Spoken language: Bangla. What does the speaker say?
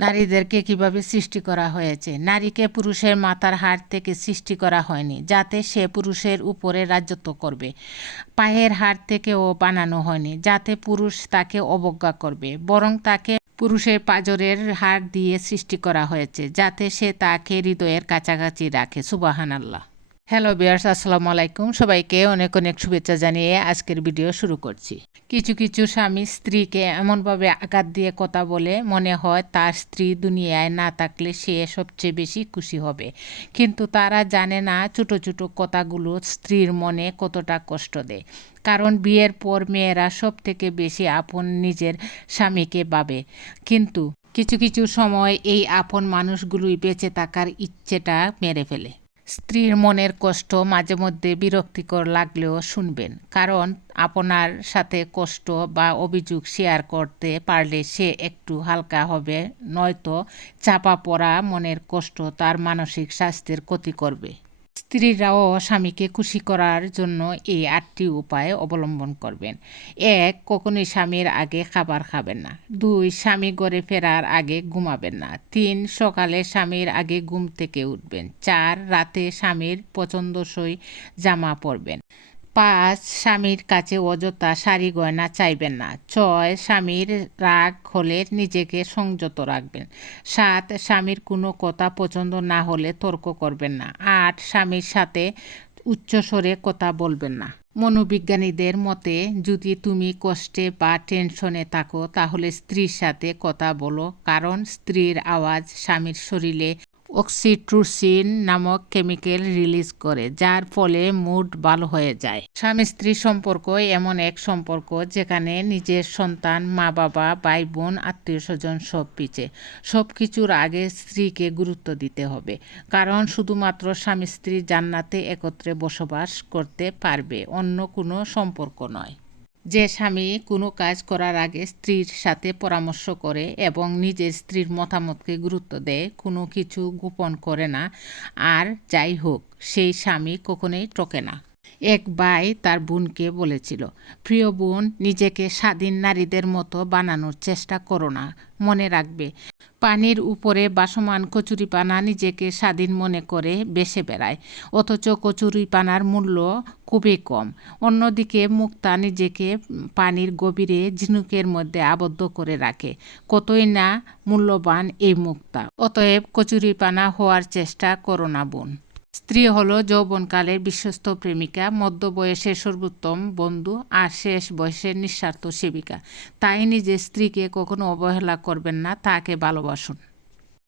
নারীদেরকে কিভাবে সৃষ্টি করা হয়েছে। নারীকে পুরুষের মাথার হাড় থেকে সৃষ্টি করা হয়নি যাতে সে পুরুষের উপরে রাজত্ব করবে। পায়ের হাড় থেকেও বানানো হয়নি যাতে পুরুষ তাকে অবজ্ঞা করবে, বরং তাকে পুরুষের পাঁজরের হাড় দিয়ে সৃষ্টি করা হয়েছে যাতে সে তাকে হৃদয়ের কাছাকাছি রাখে। সুবহানাল্লাহ। হ্যালো ভিউয়ার্স, আসসালামু আলাইকুম। সবাইকে অনেক অনেক শুভেচ্ছা জানিয়ে আজকের ভিডিও শুরু করছি। কিছু কিছু স্বামী স্ত্রীকে এমনভাবে আঘাত দিয়ে কথা বলে মনে হয় তার স্ত্রী দুনিয়ায় না থাকলে সে সবচেয়ে বেশি খুশি হবে, কিন্তু তারা জানে না ছোটো ছোটো কথাগুলো স্ত্রীর মনে কতটা কষ্ট দেয়। কারণ বিয়ের পর মেয়েরা সব থেকে বেশি আপন নিজের স্বামীকে ভাবে, কিন্তু কিছু কিছু সময় এই আপন মানুষগুলোই বেঁচে থাকার ইচ্ছেটা মেরে ফেলে। স্ত্রীর মনের কষ্ট মাঝে মধ্যে বিরক্তিকর লাগলেও শুনবেন, কারণ আপনার সাথে কষ্ট বা অভিযোগ শেয়ার করতে পারলে সে একটু হালকা হবে, নয়তো চাপা পড়া মনের কষ্ট তার মানসিক স্বাস্থ্যের ক্ষতি করবে। স্ত্রীরাও স্বামীকে খুশি করার জন্য এই 8টি উপায় অবলম্বন করবেন। 1. কখনোই স্বামীর আগে খাবার খাবেন না। 2. স্বামী ঘরে ফেরার আগে ঘুমাবেন না। 3. সকালে স্বামীর আগে ঘুম থেকে উঠবেন। 4. রাতে স্বামীর পছন্দসই জামা পরবেন। 5. স্বামীর কাছে অযথা শাড়ি গয়না চাইবেন না। 6. স্বামীর রাগ হলে নিজেকে সংযত রাখবেন। 7. স্বামীর কোনো কথা পছন্দ না হলে তর্ক করবেন না। 8. স্বামীর সাথে উচ্চস্বরে কথা বলবেন না। মনোবিজ্ঞানীদের মতে, যদি তুমি কষ্টে বা টেনশনে থাকো তাহলে স্ত্রীর সাথে কথা বলো, কারণ স্ত্রীর আওয়াজ স্বামীর শরীরে অক্সিটোসিন নামক কেমিক্যাল রিলিজ করে, যার ফলে মুড ভালো হয়ে যায়। স্বামী স্ত্রী সম্পর্ক এমন এক সম্পর্ক যেখানে নিজের সন্তান, মা বাবা, ভাই বোন, আত্মীয় স্বজন সব পিছে। সব কিছুর আগে স্ত্রীকে গুরুত্ব দিতে হবে, কারণ শুধুমাত্র স্বামী স্ত্রী জান্নাতে একত্রে বসবাস করতে পারবে, অন্য কোনো সম্পর্ক নয়। যে স্বামী কোনো কাজ করার আগে স্ত্রীর সাথে পরামর্শ করে এবং নিজের স্ত্রীর মতামতকে গুরুত্ব দেয়, কোনো কিছু গোপন করে না, আর যাই হোক, সেই স্বামী কখনোই ঠকে না। এক ভাই তার বোনকে বলেছিল, প্রিয় বোন, নিজেকে স্বাধীন নারীদের মতো বানানোর চেষ্টা করো না। মনে রাখবে, পানির উপরে ভাসমান কচুরিপানা নিজেকে স্বাধীন মনে করে ভেসে বেড়ায়, অথচ কচুরিপানার মূল্য খুবই কম। অন্যদিকে মুক্তা নিজেকে পানির গভীরে ঝিনুকের মধ্যে আবদ্ধ করে রাখে। কতই না মূল্যবান এই মুক্তা! অতএব কচুরিপানা হওয়ার চেষ্টা করো না বোন। স্ত্রী হলো যৌবনকালের বিশ্বস্ত প্রেমিকা, মধ্য বয়সের সর্বোত্তম বন্ধু, আর শেষ বয়সের নিঃস্বার্থ সেবিকা। তাই নিজের স্ত্রীকে কখনো অবহেলা করবেন না, তাকে ভালোবাসুন।